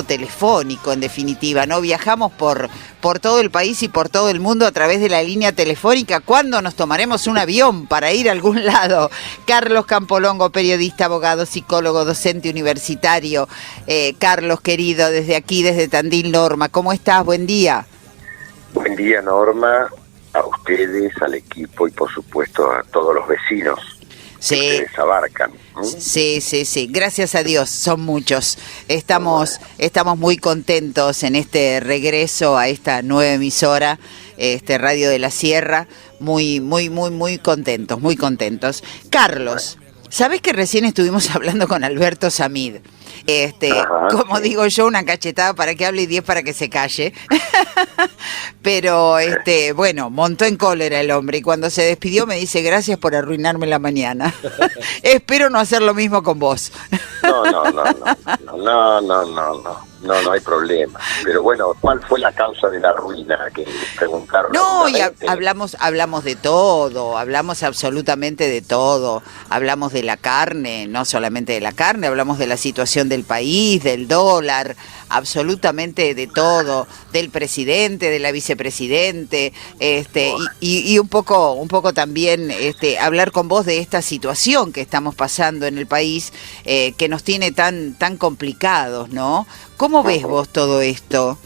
telefónico, en definitiva, ¿no? Viajamos por todo el país y por todo el mundo a través de la línea telefónica. ¿Cuándo nos tomaremos un avión para ir a algún lado? Carlos Campolongo, periodista, abogado, psicólogo, docente universitario. Carlos, querido, desde aquí, desde Tandil, Norma, ¿cómo estás? Buen día. Buen día, Norma, a ustedes, al equipo y por supuesto a todos los vecinos que ustedes abarcan. Sí. Gracias a Dios, son muchos. Estamos muy contentos en este regreso a esta nueva emisora, Radio de la Sierra. Muy contentos, muy contentos. Carlos, ¿sabés que recién estuvimos hablando con Alberto Samid? Como digo yo, una cachetada para que hable y 10 para que se calle. Pero, bueno, montó en cólera el hombre y cuando se despidió me dice gracias por arruinarme la mañana. Espero no hacer lo mismo con vos. No hay problema. Pero bueno, ¿cuál fue la causa de la ruina que preguntaron? No, y hablamos de todo, hablamos absolutamente de todo. Hablamos de la carne, no solamente de la carne, hablamos de la situación del país, del dólar, absolutamente de todo, del presidente, de la vicepresidente, y un poco también hablar con vos de esta situación que estamos pasando en el país, que nos tiene tan complicados, ¿no? ¿Cómo ves vos todo esto?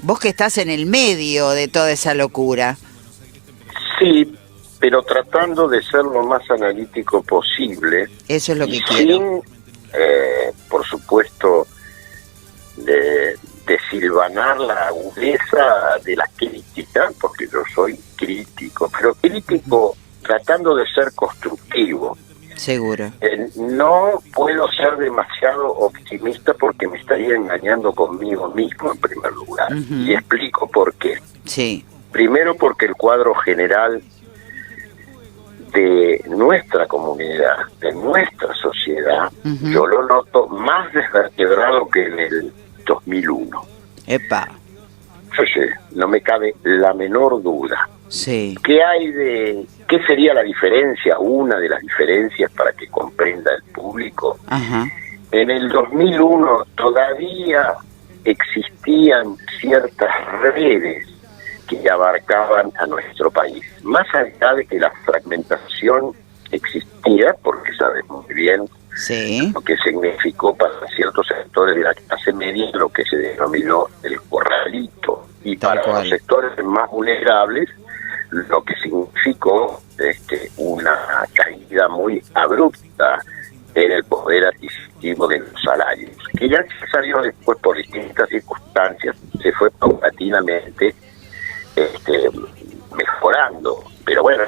Vos que estás en el medio de toda esa locura. Sí, pero tratando de ser lo más analítico posible. Eso es lo que quiero. Por supuesto, de silvanar la agudeza de la crítica, porque yo soy crítico, pero crítico tratando de ser constructivo. Seguro. No puedo ser demasiado optimista porque me estaría engañando conmigo mismo en primer lugar. Y explico por qué. Sí. Primero porque el cuadro general de nuestra comunidad, de nuestra sociedad, yo lo noto más desvertebrado que en el 2001. ¡Epa! Sí, no me cabe la menor duda. Sí. ¿Qué sería la diferencia? Una de las diferencias para que comprenda el público. Ajá. En el 2001 todavía existían ciertas redes que abarcaban a nuestro país. Más allá de que la fragmentación existía, porque sabemos muy bien lo que significó para ciertos sectores de la clase media lo que se denominó el corralito. Y para los sectores más vulnerables, lo que significó una caída muy abrupta en el poder adquisitivo de los salarios, que ya salió después por distintas circunstancias, se fue paulatinamente mejorando, pero bueno,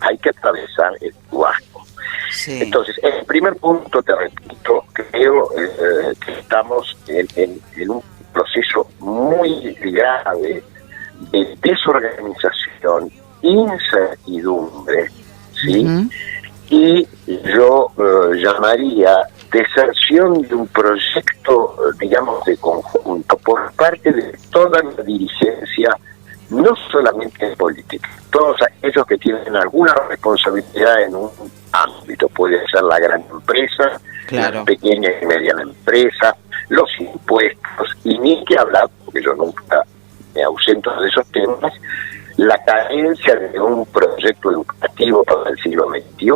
hay que atravesar el Huasco. Sí. Entonces, el primer punto, te repito, creo que estamos en un proceso muy grave de desorganización, incertidumbre, ¿sí? Y yo llamaría deserción de un proyecto, digamos, de conjunto por parte de toda la dirigencia, no solamente en política, todos aquellos que tienen alguna responsabilidad en un ámbito, puede ser la gran empresa, la pequeña y mediana empresa, los impuestos, y ni que hablar, porque yo nunca me ausento de esos temas, la carencia de un proyecto educativo para el siglo XXI,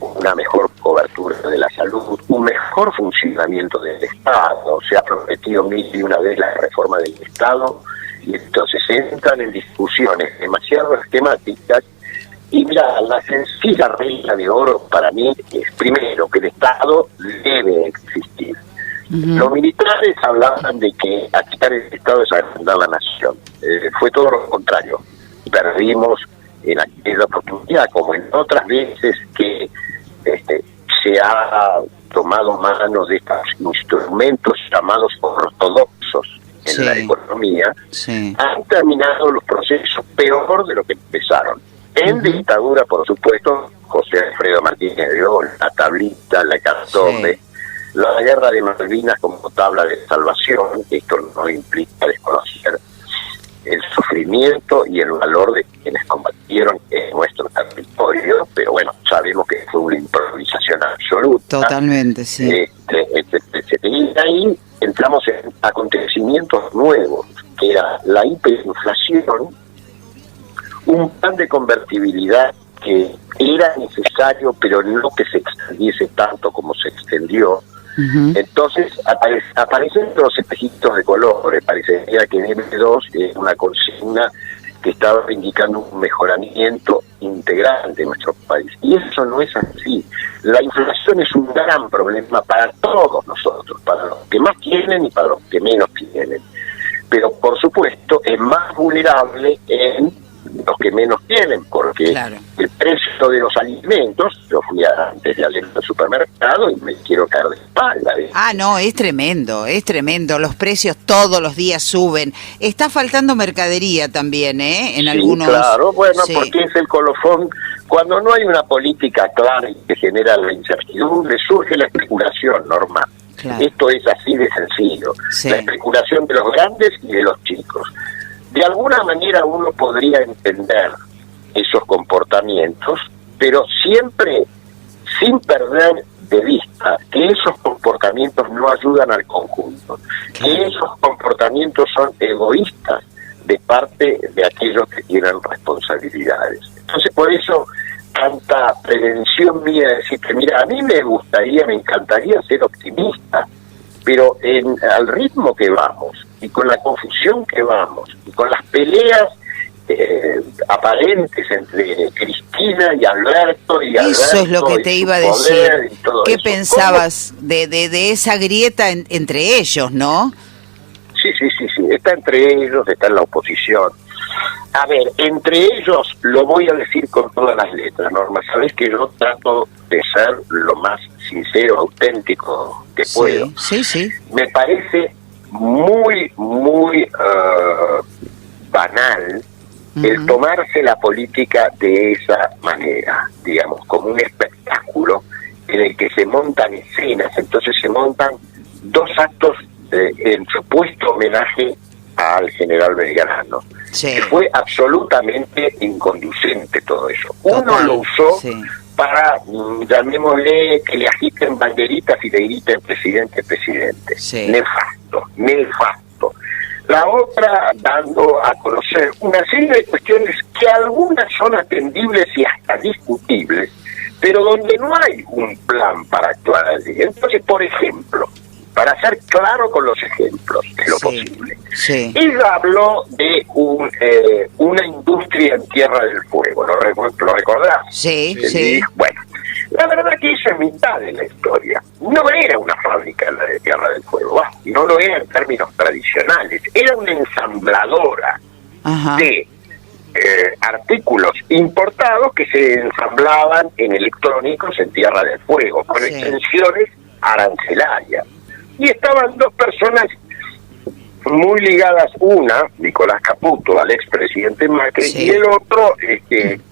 una mejor cobertura de la salud, un mejor funcionamiento del Estado. Se ha prometido mil y una vez la reforma del Estado, y entonces entran en discusiones demasiado esquemáticas. Y mira, la sencilla regla de oro para mí es, primero, que el Estado debe existir. Los militares hablaban de que quitar el Estado es agrandar la nación. Fue todo lo contrario. Perdimos en aquella oportunidad, como en otras veces que se ha tomado mano de estos instrumentos llamados ortodoxos en la economía, han terminado los procesos peor de lo que empezaron. En dictadura, por supuesto, José Alfredo Martínez de Oll, la tablita, la hecatombe, la guerra de Malvinas como tabla de salvación. Esto no implica desconocer el sufrimiento y el valor de quienes combatieron en nuestro territorio, pero bueno, sabemos que fue una improvisación absoluta. Totalmente, sí. Y ahí entramos en acontecimientos nuevos, que era la hiperinflación, un plan de convertibilidad que era necesario, pero no que se extendiese tanto como se extendió. Entonces aparecen los espejitos de colores, parecería que M2 es una consigna que estaba indicando un mejoramiento integral de nuestro país. Y eso no es así. La inflación es un gran problema para todos nosotros, para los que más tienen y para los que menos tienen. Pero, por supuesto, es más vulnerable en los que menos tienen, porque el precio de los alimentos, yo fui antes de ayer al supermercado y me quiero caer de espalda. No, es tremendo, los precios todos los días suben. Está faltando mercadería también, en algunos... Claro, bueno, porque es el colofón. Cuando no hay una política clara y que genera la incertidumbre, surge la especulación normal. Claro. Esto es así de sencillo. La especulación de los grandes y de los chicos. De alguna manera uno podría entender esos comportamientos, pero siempre sin perder de vista que esos comportamientos no ayudan al conjunto, que esos comportamientos son egoístas de parte de aquellos que tienen responsabilidades. Entonces, por eso tanta prevención mía de decir que, mira, a mí me encantaría ser optimista, pero al ritmo que vamos, y con la confusión que vamos, y con las peleas aparentes entre Cristina y Alberto, eso es lo que te iba a decir. ¿Qué pensabas de esa grieta entre ellos, no? Sí, está entre ellos, está en la oposición. A ver, entre ellos, lo voy a decir con todas las letras, Norma, sabés que yo trato de ser lo más sincero, auténtico que puedo. Sí. Me parece muy banal el tomarse la política de esa manera, digamos, como un espectáculo en el que se montan escenas, entonces se montan dos actos en supuesto homenaje al general Belgrano. Que fue absolutamente inconducente todo eso. Uno lo usó para, llamémosle, que le agiten banderitas y le griten presidente. Nefasto. La otra, dando a conocer una serie de cuestiones que algunas son atendibles y hasta discutibles, pero donde no hay un plan para actuar allí. Entonces, por ejemplo, para ser claro con los ejemplos de lo posible, ella habló de una industria en Tierra del Fuego, ¿lo recordás? Sí. Bueno, la verdad que eso es mitad de la historia. No era una fábrica la de Tierra del Fuego, no lo era en términos tradicionales, era una ensambladora de artículos importados que se ensamblaban en electrónicos en Tierra del Fuego, con extensiones arancelarias. Y estaban dos personas muy ligadas, una, Nicolás Caputo, al expresidente Macri, y el otro,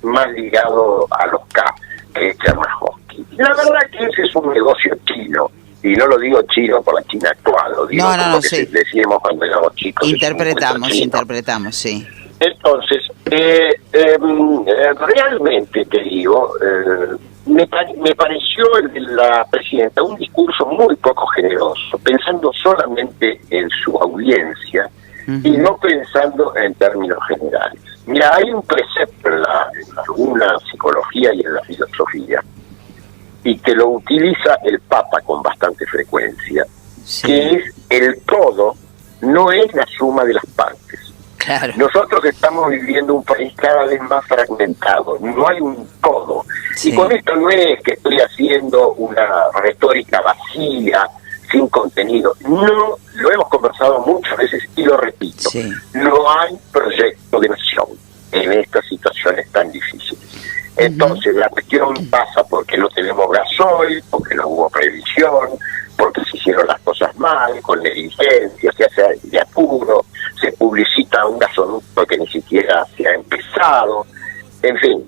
más ligado a los K, que es Chermajowski. La verdad que ese es un negocio chino, y no lo digo chino por la China actual, lo digo como que decíamos cuando éramos chicos. Interpretamos, sí. Entonces, realmente te digo, me pareció el de la presidenta un discurso muy poco generoso, pensando solamente en su audiencia y no pensando en términos generales. Mira, hay un precepto en alguna psicología y en la filosofía, y que lo utiliza el Papa con bastante frecuencia, que es el todo no es la suma de las partes. Claro. Nosotros estamos viviendo un país cada vez más fragmentado, no hay un todo. Y con esto no es que estoy haciendo una retórica vacía, sin contenido. No, lo hemos conversado muchas veces y lo repito. No hay proyecto de nación en estas situaciones tan difíciles. Entonces la cuestión pasa porque no tenemos gasoil, porque no hubo previsión, porque se hicieron las cosas mal, con negligencia, se hace de apuro, se publicita un gasoducto que ni siquiera se ha empezado. En fin,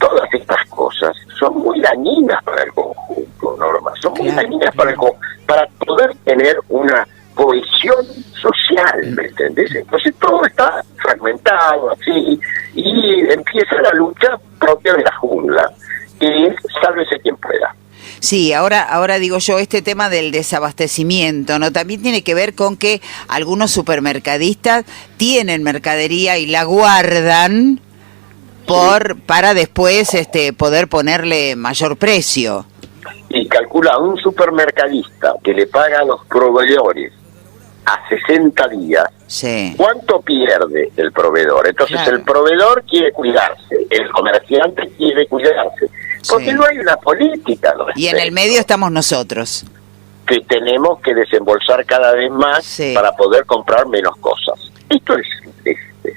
todas estas cosas son muy dañinas para el conjunto, Norma, son muy dañinas para poder tener una cohesión social, ¿me entendés? Entonces todo está fragmentado así, y empieza la lucha propia de la jungla, que es sálvese quien pueda. Sí, ahora digo yo, este tema del desabastecimiento, ¿no? También tiene que ver con que algunos supermercadistas tienen mercadería y la guardan para después poder ponerle mayor precio. Y calcula un supermercadista que le paga a los proveedores a 60 días, sí, ¿cuánto pierde el proveedor? Entonces claro, el proveedor quiere cuidarse, el comerciante quiere cuidarse, porque sí, no hay una política. y en el medio estamos nosotros. Que tenemos que desembolsar cada vez más, sí, para poder comprar menos cosas. Esto es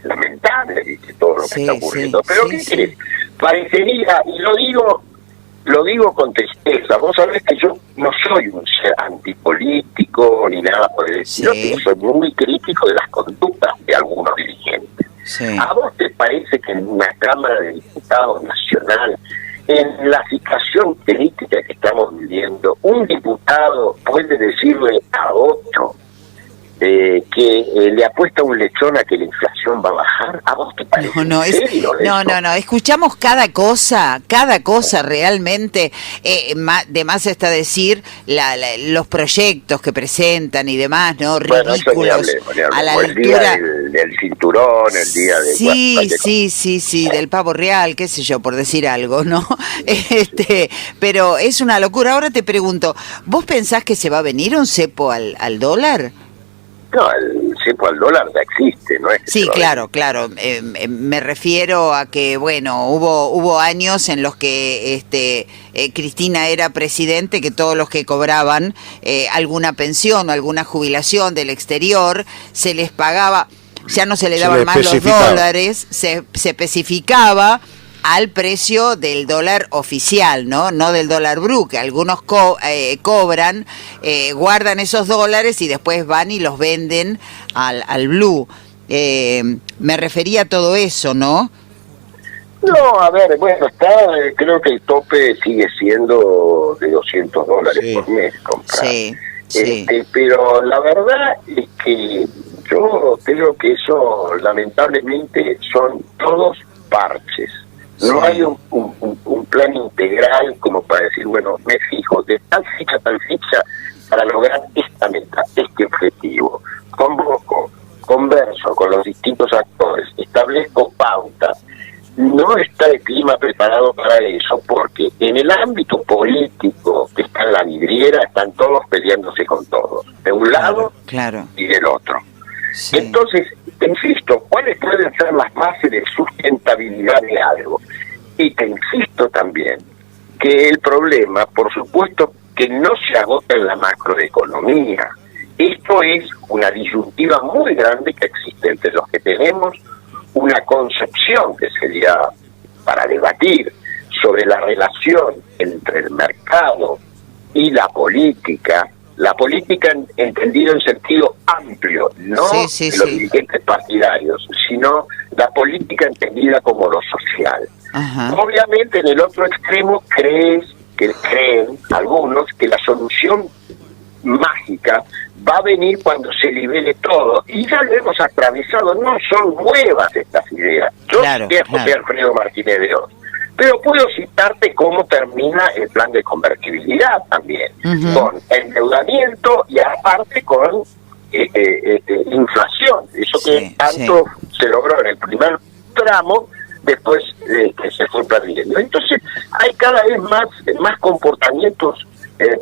lamentable, ¿viste? Todo lo que está ocurriendo. Sí, Pero sí, ¿qué sí. querés? Parecería, y lo digo con tristeza, vos sabés que yo no soy un ser antipolítico ni nada por el estilo, Sí. yo soy muy crítico de las conductas de algunos dirigentes. Sí. ¿A vos te parece que en una Cámara de Diputados nacional, en la situación crítica que estamos viviendo, un diputado puede decirle a otro que le apuesta un lechón a que la inflación va a bajar? ¿A vos te parece No, serio eso? no, escuchamos cada cosa realmente, de más está decir los proyectos que presentan y demás, ¿no? Bueno, eso ni Ridículos, hablemos, ni hablemos. a la El día altura. del cinturón, el día de... Sí, del pavo real, qué sé yo, por decir algo, ¿no? Pero es una locura. Ahora te pregunto, ¿vos pensás que se va a venir un cepo al dólar? No, el cepo al dólar ya existe, ¿no es? Sí, claro. Me refiero a que, bueno, hubo años en los que Cristina era presidente, que todos los que cobraban alguna pensión o alguna jubilación del exterior, se les pagaba, ya no se le daban más los dólares, se especificaba al precio del dólar oficial, ¿no? No del dólar blue, que algunos cobran, guardan esos dólares y después van y los venden al blue. Me refería a todo eso, ¿no? No, a ver, bueno, creo que el tope sigue siendo de $200 por mes comprar. Sí. Pero la verdad es que yo creo que eso lamentablemente son todos parches. No hay un plan integral como para decir, bueno, me fijo de tal fecha a tal fecha para lograr esta meta, este objetivo. Convoco, converso con los distintos actores, establezco pautas. No está el clima preparado para eso, porque en el ámbito político que está en la vidriera están todos peleándose con todos, de un lado y del otro. Sí. Entonces, te insisto, ¿cuáles pueden ser las bases de sustentabilidad de algo? Y te insisto también que el problema, por supuesto, que no se agota en la macroeconomía. Esto es una disyuntiva muy grande que existe entre los que tenemos una concepción que sería para debatir sobre la relación entre el mercado y la política entendida en sentido amplio, no los dirigentes partidarios, sino la política entendida como lo social. Ajá. Obviamente en el otro extremo creen algunos que la solución mágica va a venir cuando se libere todo, y ya lo hemos atravesado. No son nuevas estas ideas. Yo cité a José Alfredo Martínez de Oz, pero puedo citarte cómo termina el plan de convertibilidad también, con endeudamiento y aparte con inflación, eso que tanto se logró en el primer tramo, después que se fue perdiendo. Entonces hay cada vez más comportamientos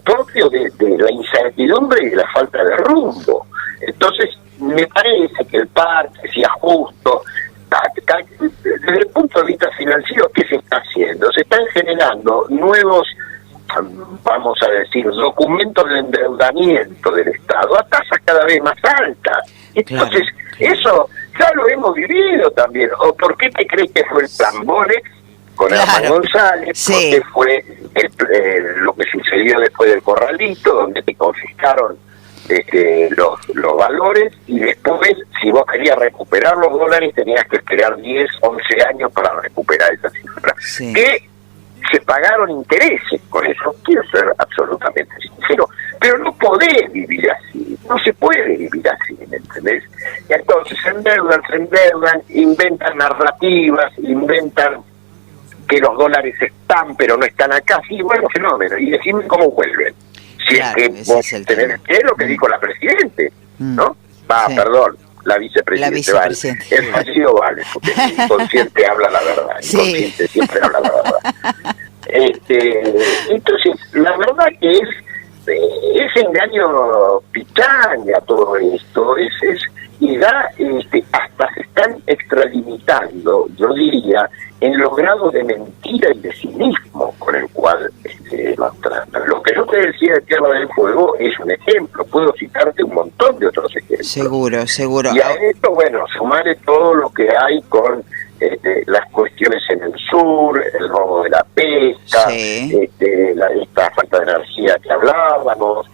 propio de la incertidumbre y de la falta de rumbo. Entonces, me parece que el parque, si ajusto, desde el punto de vista financiero, ¿qué se está haciendo? Se están generando nuevos, vamos a decir, documentos de endeudamiento del Estado a tasas cada vez más altas. Entonces, eso ya lo hemos vivido también. ¿O por qué te crees que fue el plan Bonex con Herman González? ¿Por qué fue lo que sucedió después del Corralito, donde te confiscaron los valores, y después, si vos querías recuperar los dólares, tenías que esperar 10, 11 años para recuperar esa cifra? Que se pagaron intereses con eso, quiero ser absolutamente sincero, pero no podés vivir así, no se puede vivir así, ¿me entendés? Y entonces se endeudan, inventan narrativas, inventan que los dólares están pero no están acá. Sí, bueno, fenómeno. Y decime cómo vuelven. Si claro, es que vos tenés, ¿qué es lo que dijo la Presidente? ¿No? Sí. Perdón, la vicepresidenta. Vale. El fallido vale, porque el inconsciente habla la verdad. El inconsciente siempre habla la verdad. Entonces, la verdad que es engaño pichanga todo esto, y da, hasta se están extralimitando, yo diría, en los grados de mentira y de cinismo con el cual nos tratan. Lo que yo te decía de Tierra del Fuego es un ejemplo, puedo citarte un montón de otros ejemplos. Seguro. Y a esto, bueno, sumarle todo lo que hay con las cuestiones en el sur, el robo de la pesca, esta falta de energía que hablábamos,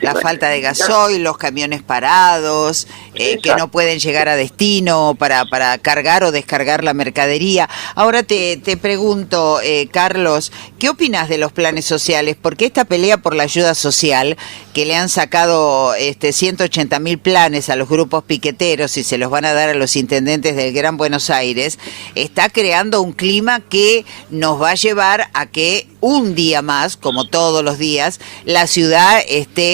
la falta de gasoil, los camiones parados, que no pueden llegar a destino para cargar o descargar la mercadería. Ahora te pregunto, Carlos, ¿qué opinas de los planes sociales? Porque esta pelea por la ayuda social, que le han sacado 180.000 planes a los grupos piqueteros y se los van a dar a los intendentes del Gran Buenos Aires, está creando un clima que nos va a llevar a que un día más, como todos los días, la ciudad esté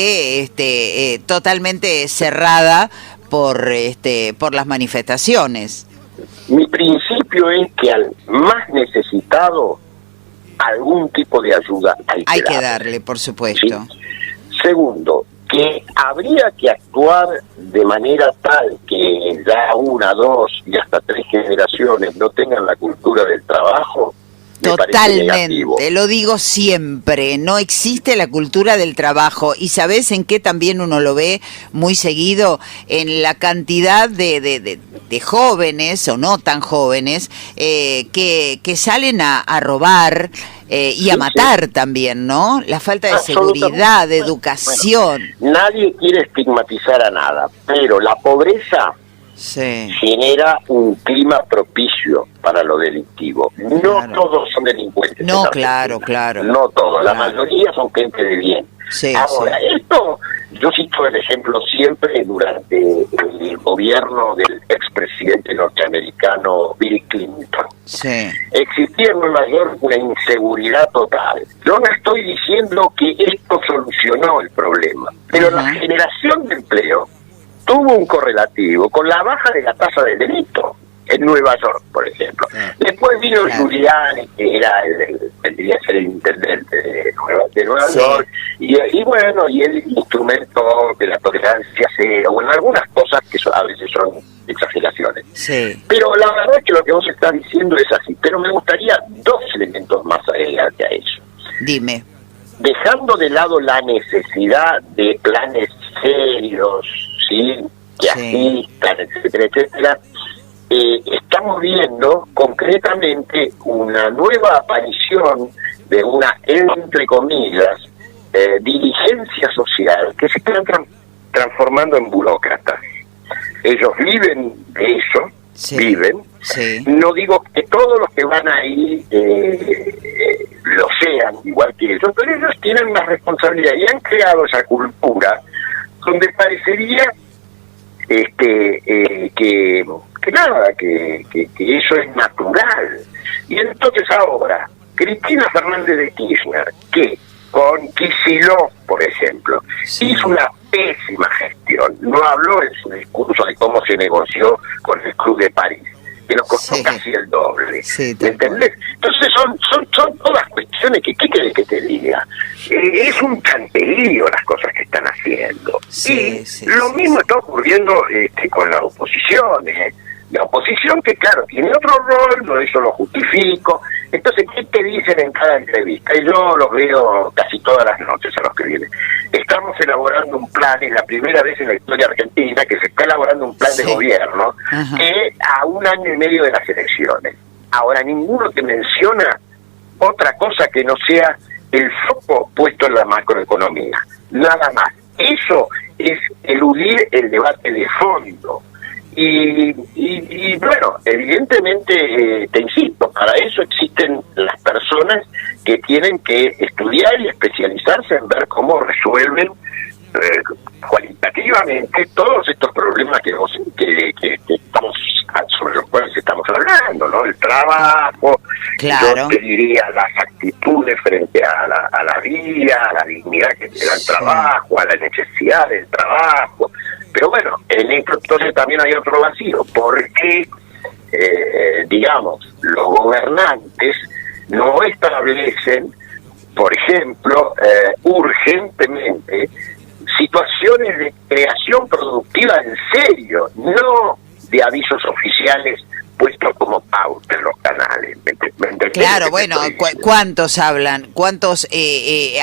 totalmente cerrada por las manifestaciones. Mi principio es que al más necesitado algún tipo de ayuda hay que darle, por supuesto. ¿Sí? Segundo, que habría que actuar de manera tal que ya 1, 2 y hasta 3 generaciones no tengan la cultura del trabajo. Totalmente, lo digo siempre, no existe la cultura del trabajo. ¿Y sabés en qué también uno lo ve muy seguido? En la cantidad de jóvenes o no tan jóvenes que salen a robar y a matar también, ¿no? La falta de seguridad, de educación. Bueno, nadie quiere estigmatizar a nada, pero la pobreza genera un clima propicio para lo delictivo. No todos son delincuentes. No, claro. No todos, la mayoría son gente de bien. Ahora, esto, yo cito el ejemplo siempre durante el gobierno del expresidente norteamericano Bill Clinton. Existía en Nueva York una inseguridad total. Yo no estoy diciendo que esto solucionó el problema, pero la generación de empleo tuvo un correlativo con la baja de la tasa de delito en Nueva York, por ejemplo. Después vino Giuliani, que vendría a ser el intendente de Nueva York, y bueno, y él instrumentó de la tolerancia cero, bueno, algunas cosas que a veces son exageraciones. Pero la verdad es que lo que vos estás diciendo es así, pero me gustaría 2 elementos más adelante a eso. Dime. Dejando de lado la necesidad de planes serios, que asistan, etcétera, estamos viendo concretamente una nueva aparición de una, entre comillas, dirigencia social que se están transformando en burócratas. Ellos viven de eso, viven. No digo que todos los que van ahí lo sean igual que ellos, pero ellos tienen una responsabilidad y han creado esa cultura donde parecería que eso es natural. Y entonces ahora, Cristina Fernández de Kirchner, que con Kicillof, por ejemplo, hizo una pésima gestión, no habló en su discurso de cómo se negoció con el Club de París, que nos costó casi el doble. ¿Me entendés? Entonces son todas cuestiones que, ¿qué querés que te diga? Es un chanterío las cosas que están haciendo. Lo mismo está ocurriendo con la oposición. La oposición que, claro, tiene otro rol, no eso lo justifico. Entonces, ¿qué te dicen en cada entrevista? Y yo los veo casi todas las noches a los que vienen. Estamos elaborando un plan, es la primera vez en la historia argentina que se está elaborando un plan de gobierno que a 1 año y medio de las elecciones. Ahora, ninguno te menciona otra cosa que no sea el foco puesto en la macroeconomía. Nada más. Eso es eludir el debate de fondo. Y bueno, evidentemente, te insisto, para eso existen las personas que tienen que estudiar y especializarse en ver cómo resuelven cualitativamente todos estos problemas que estamos, sobre los cuales estamos hablando, ¿no? El trabajo, Claro. Yo te diría las actitudes frente a la vida, a la dignidad que te da el trabajo, a la necesidad del trabajo. Pero bueno, en esto entonces también hay otro vacío, porque, digamos, los gobernantes no establecen, por ejemplo, urgentemente, situaciones de creación productiva en serio, no de avisos oficiales puestos como pauta en los canales. Claro, bueno, ¿cuántos hablan? ¿Cuántos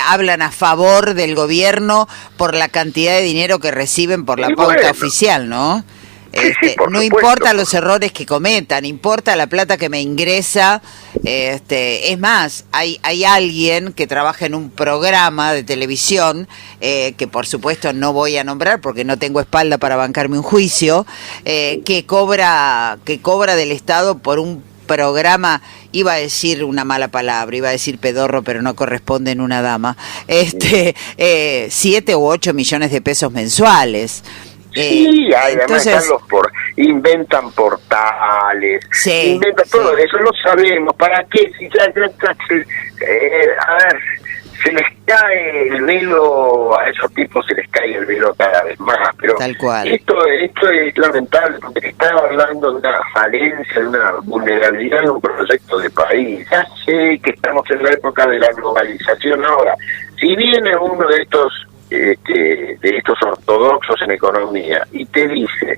hablan a favor del gobierno por la cantidad de dinero que reciben por la pauta oficial, ¿no? Sí, no importa los errores que cometan, importa la plata que me ingresa. Es más, hay alguien que trabaja en un programa de televisión, que por supuesto no voy a nombrar porque no tengo espalda para bancarme un juicio, que cobra del Estado por un programa, iba a decir una mala palabra, iba a decir pedorro, pero no corresponde en una dama, 7 u 8 millones de pesos mensuales. Sí, además inventan portales, inventan todo eso, lo sabemos. ¿Para qué? Si a ver, se les cae el velo, a esos tipos se les cae el velo cada vez más, pero tal cual. Esto es lamentable, porque estaba hablando de una falencia, de una vulnerabilidad de un proyecto de país. Ya sé que estamos en la época de la globalización ahora. Si viene uno de estos ortodoxos en economía y te dice,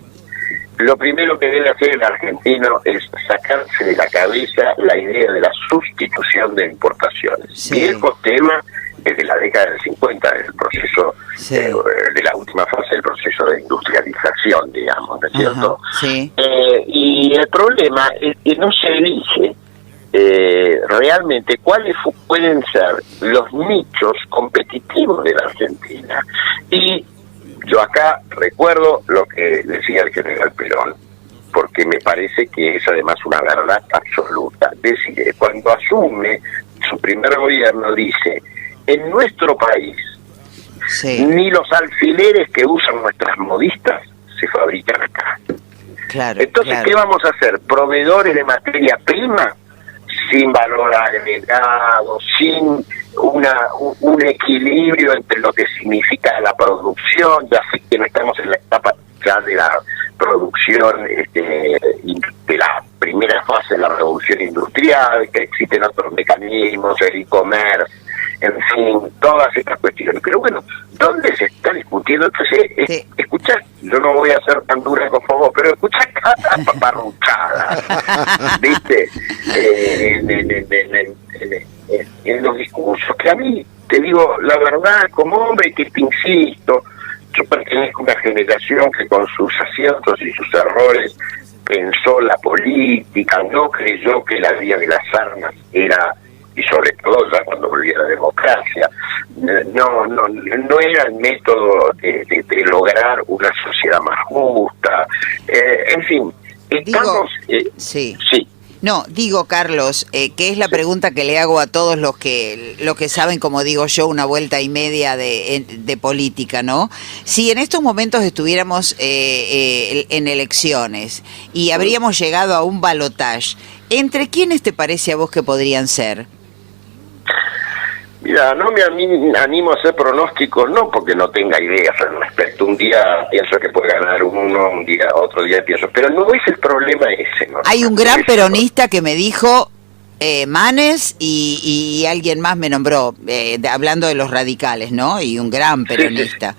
lo primero que debe hacer el argentino es sacarse de la cabeza la idea de la sustitución de importaciones. Viejo tema desde la década del 50, del proceso, de la última fase del proceso de industrialización, digamos, ¿no es cierto? Y el problema es que no se elige realmente cuáles pueden ser los nichos competitivos de la Argentina. Y yo acá recuerdo lo que decía el general Perón, porque me parece que es además una verdad absoluta. Decide, cuando asume su primer gobierno, dice, en nuestro país, ni los alfileres que usan nuestras modistas se fabrican acá. Entonces, ¿qué vamos a hacer? ¿Proveedores de materia prima? Sin valor agregado, sin un equilibrio entre lo que significa la producción. Ya sé que no estamos en la etapa ya de la producción de la primera fase de la revolución industrial, que existen otros mecanismos, el e-commerce, en fin, todas estas cuestiones. Pero bueno, ¿dónde se está discutiendo? Entonces, escuchá, yo no voy a ser tan dura con vos, pero escuchá cada paparruchada, ¿viste? En los discursos, que a mí, te digo la verdad, como hombre, que te insisto, yo pertenezco a una generación que con sus aciertos y sus errores pensó la política, no creyó que la vía de las armas era, y sobre todo ya cuando volviera la democracia, no era el método de lograr una sociedad más justa. En fin, estamos... sí. No, digo, Carlos, que es la pregunta que le hago a todos los que saben, como digo yo, una vuelta y media de política, ¿no? Si en estos momentos estuviéramos en elecciones y habríamos llegado a un balotaje, ¿entre quiénes te parece a vos que podrían ser? Mira, no me animo a hacer pronósticos, no porque no tenga ideas al respecto. Un día pienso que puede ganar uno, otro día pienso, pero no es el problema ese, ¿no? Hay un gran peronista que me dijo, Manes, y alguien más me nombró, hablando de los radicales, ¿no? Y un gran peronista.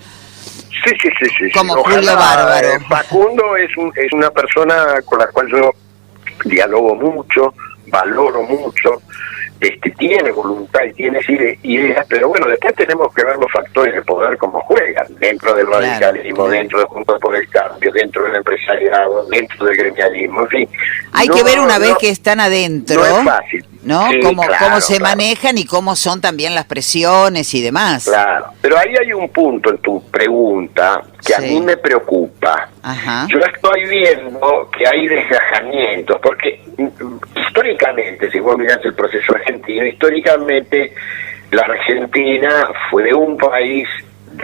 Sí. Como Julio Bárbaro. Facundo es una persona con la cual yo dialogo mucho, valoro mucho. Tiene voluntad y tiene ideas, pero bueno, después tenemos que ver los factores de poder como juegan, dentro del radicalismo, dentro de Juntos por el Cambio, dentro del empresariado, dentro del gremialismo, en fin. Hay que ver una vez que están adentro, no es fácil, ¿no? Sí, cómo se manejan y cómo son también las presiones y demás. Claro, pero ahí hay un punto en tu pregunta que a mí me preocupa. Yo estoy viendo que hay desgajamientos, porque históricamente, si vos mirás el proceso argentino, históricamente la Argentina fue de un país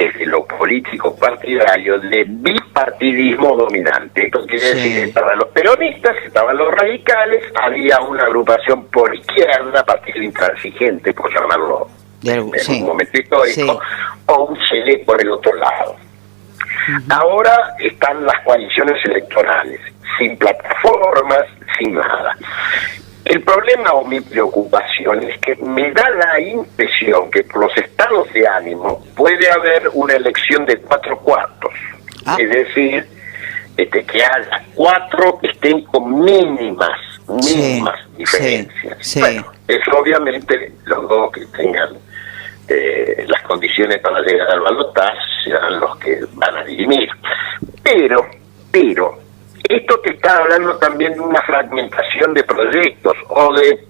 desde lo político partidario de bipartidismo dominante. Esto quiere decir que estaban los peronistas, estaban los radicales, había una agrupación por izquierda, partido intransigente, por llamarlo en un momento histórico, o un CD por el otro lado. Ahora están las coaliciones electorales, sin plataformas, sin nada. El problema o mi preocupación es que me da la impresión que por los estados de ánimo puede haber una elección de 4/4. Es decir, que haya 4 que estén con mínimas diferencias. Bueno, eso obviamente los dos que tengan las condiciones para llegar al balotaje serán los que van a dirimir. Pero esto te está hablando también de una fragmentación de proyectos o de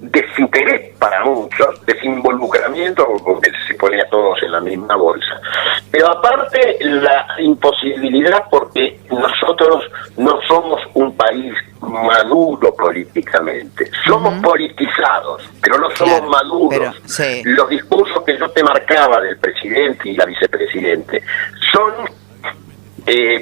desinterés para muchos, desinvolucramiento, porque se pone a todos en la misma bolsa. Pero aparte la imposibilidad, porque nosotros no somos un país maduro políticamente, somos politizados, pero no somos maduros. Los discursos que yo te marcaba del presidente y la vicepresidente son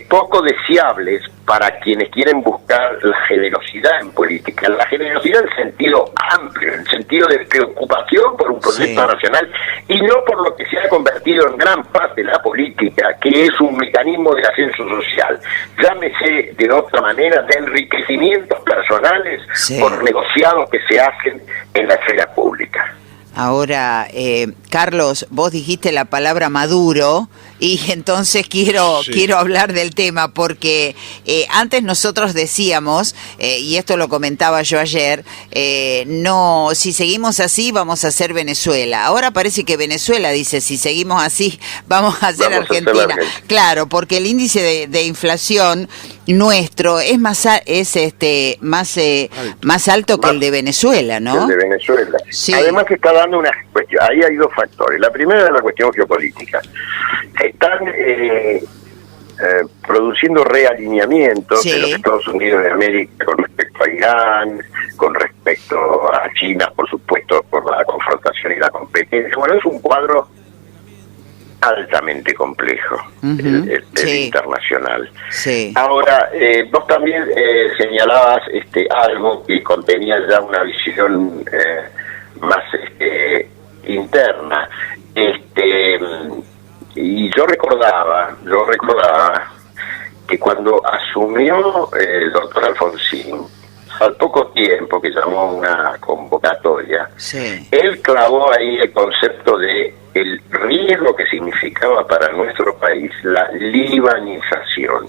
poco deseables para quienes quieren buscar la generosidad en política, la generosidad en sentido amplio, en sentido de preocupación por un proyecto nacional y no por lo que se ha convertido en gran parte de la política, que es un mecanismo de ascenso social, llámese de otra manera, de enriquecimientos personales por negociados que se hacen en la esfera pública. Ahora, Carlos, vos dijiste la palabra maduro y entonces quiero hablar del tema porque antes nosotros decíamos, y esto lo comentaba yo ayer, no, si seguimos así vamos a ser Venezuela. Ahora parece que Venezuela dice, si seguimos así vamos a ser Argentina. Claro, porque el índice de inflación nuestro es más alto que el de Venezuela, ¿no? El de Venezuela. Sí. Además que está dando una cuestión, ahí hay dos factores. La primera es la cuestión geopolítica. Están produciendo realineamientos de los Estados Unidos de América con respecto a Irán, con respecto a China, por supuesto, por la confrontación y la competencia. Bueno, es un cuadro altamente complejo, el internacional. Ahora, vos también señalabas algo que contenía ya una visión más interna. Y yo recordaba que cuando asumió el doctor Alfonsín, al poco tiempo que llamó una convocatoria, él clavó ahí el concepto de el riesgo que significaba para nuestro país la libanización,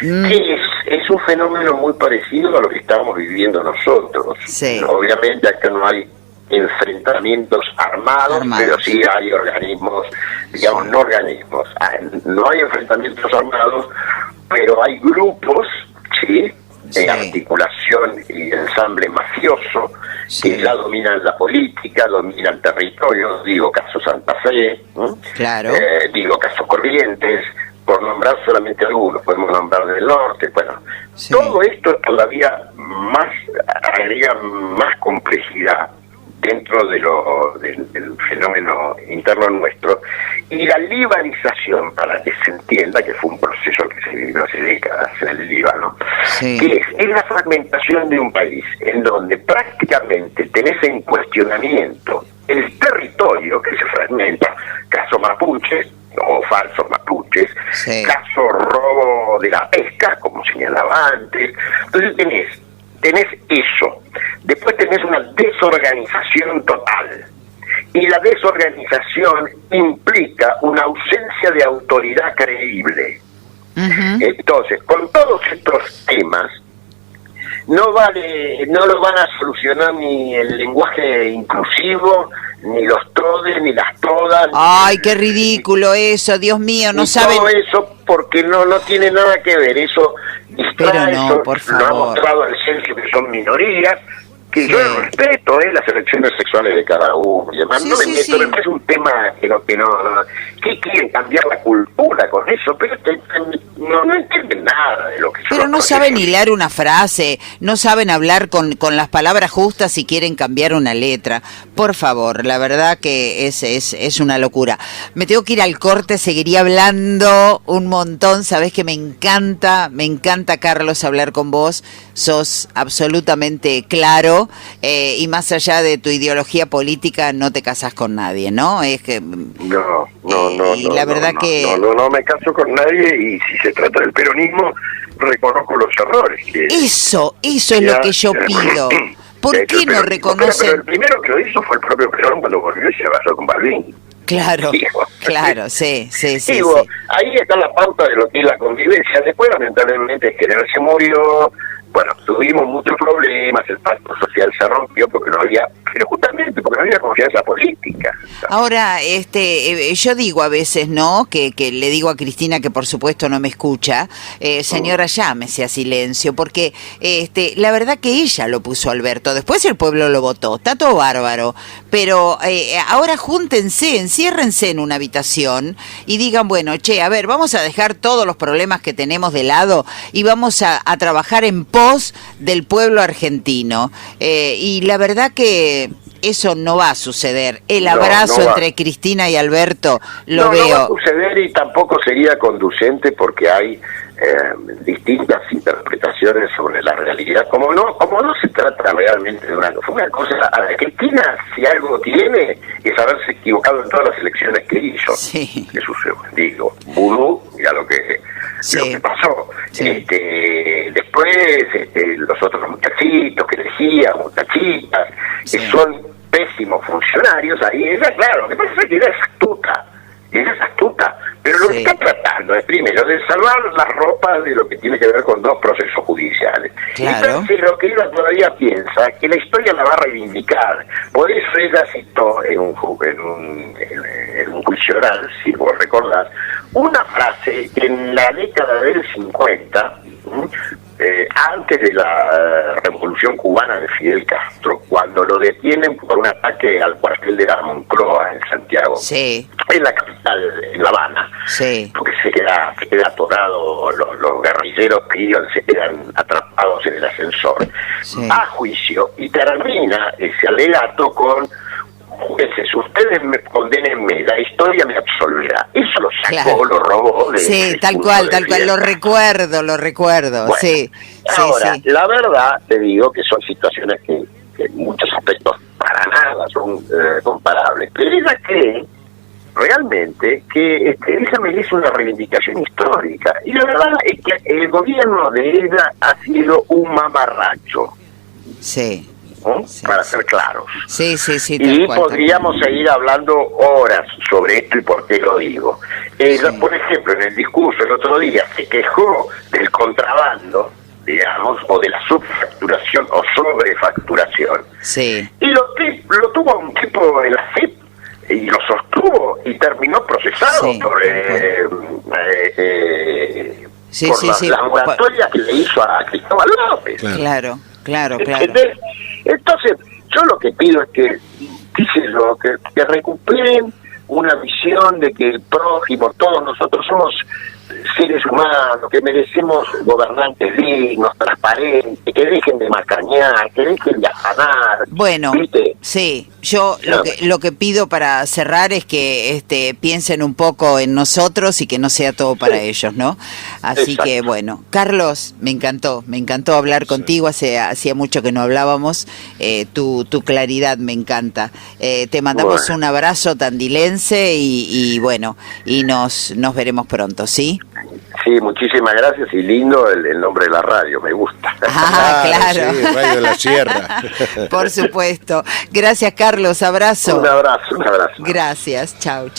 que es un fenómeno muy parecido a lo que estamos viviendo nosotros. Obviamente acá no hay enfrentamientos armados, pero sí hay organismos, digamos, no hay enfrentamientos armados, pero hay grupos, de articulación y ensamble mafioso que ya dominan la política, dominan territorios, digo caso Santa Fe, digo caso Corrientes, por nombrar solamente algunos, podemos nombrar del norte, todo esto todavía agrega más complejidad dentro del fenómeno interno nuestro, y la libanización, para que se entienda, que fue un proceso que se vivió hace décadas en el Líbano, que es la fragmentación de un país en donde prácticamente tenés en cuestionamiento el territorio que se fragmenta, caso mapuches o falsos mapuches, caso robo de la pesca, como señalaba antes. Entonces tenés eso. Después tenés una desorganización total. Y la desorganización implica una ausencia de autoridad creíble. Entonces, con todos estos temas, no lo van a solucionar ni el lenguaje inclusivo, ni los todes, ni las todas. ¡Ay, qué ridículo eso! Dios mío, no saben. Todo eso porque no tiene nada que ver. Eso distrae, pero no, por favor. Lo ha mostrado el censo, que son minorías, que Sí. yo respeto las elecciones sexuales de cada uno y demás, Sí, no me sí, meto, sí. me parece un tema que quieren cambiar la cultura con eso, pero no entienden nada de lo que son Pero los no saben procesos. hilar una frase, no saben hablar con las palabras justas y quieren cambiar una letra. Por favor, la verdad que es una locura. Me tengo que ir al corte, seguiría hablando un montón. Sabés que me encanta, Carlos, hablar con vos. Sos absolutamente claro y más allá de tu ideología política no te casás con nadie, ¿no? Es que y la verdad que no me caso con nadie, y si se trata del peronismo reconozco los errores que eso es lo que yo pido. ¿Por qué no pero reconocen? el primero que lo hizo fue el propio Perón cuando volvió y se abrazó con Balbín. Claro, Digo, claro, sí. digo, ahí está la pauta de lo que es la convivencia. Después, lamentablemente, el general se murió. Bueno, tuvimos muchos problemas, el pacto social se rompió porque no había, pero justamente porque no había confianza política. Ahora, yo digo a veces, ¿no? Que le digo a Cristina, que por supuesto no me escucha, señora, llámese a silencio, porque la verdad que ella lo puso a Alberto, después el pueblo lo votó, está todo bárbaro, pero ahora júntense, enciérrense en una habitación y digan, bueno, che, a ver, vamos a dejar todos los problemas que tenemos de lado y vamos a trabajar en pos del pueblo argentino. Y la verdad que eso no va a suceder. El abrazo entre Cristina y Alberto lo veo. No va a suceder, y tampoco sería conducente porque hay distintas interpretaciones sobre la realidad. Como no se trata realmente de una cosa. A la Cristina, si algo tiene, es haberse equivocado en todas las elecciones que hizo. Sí. Que sucedió, digo, vudú, ya lo que pasó. Sí. Después, los otros muchachitos que decía, muchachitas, que son pésimos funcionarios, ahí ella, claro, lo que pasa es que ella es astuta, pero lo que está tratando es, primero, de salvar las ropas de lo que tiene que ver con dos procesos judiciales. Claro. Y tercero, que ella todavía piensa que la historia la va a reivindicar. Por eso ella citó en un juicio oral, si vos recordás, una frase que en la década del 50, antes de la revolución cubana de Fidel Castro, cuando lo detienen por un ataque al cuartel de la Moncloa en Santiago, en la capital, en La Habana, porque se queda atorado, los guerrilleros que iban se quedan atrapados en el ascensor, a juicio, y termina ese alegato con: jueces, ustedes me condenenme, la historia me absolverá. Eso lo sacó, lo robó de tal cual, lo recuerdo, bueno, ahora, la verdad, te digo que son situaciones que en muchos aspectos para nada son comparables, pero ella cree realmente que ella merece una reivindicación histórica, y la verdad es que el gobierno de ella ha sido un mamarracho. Para ser claros. Y podríamos seguir hablando horas sobre esto y por qué lo digo. Ella, por ejemplo, en el discurso el otro día se quejó del contrabando, digamos, o de la subfacturación o sobrefacturación. Y lo tuvo un tipo en la FIP y lo sostuvo y terminó procesado por la moratoria que le hizo a Cristóbal López. Claro. Entonces, yo lo que pido es que, que recuperen una visión de que el prójimo, todos nosotros somos seres humanos, que merecemos gobernantes dignos, transparentes, que dejen de macañar, que dejen de afanar. Bueno, ¿viste? Yo lo que pido para cerrar es que piensen un poco en nosotros y que no sea todo para ellos, ¿no? Así que bueno, Carlos, me encantó hablar contigo, hacía mucho que no hablábamos, tu claridad me encanta. Te mandamos un abrazo tandilense y bueno, y nos veremos pronto, ¿sí? Sí, muchísimas gracias, y lindo el nombre de la radio, me gusta. Claro. Sí, Radio de la Sierra. Por supuesto. Gracias, Carlos, abrazo. Un abrazo. Gracias, chau.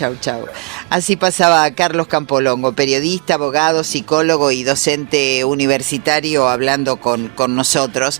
Así pasaba Carlos Campolongo, periodista, abogado, psicólogo y docente universitario, hablando con nosotros.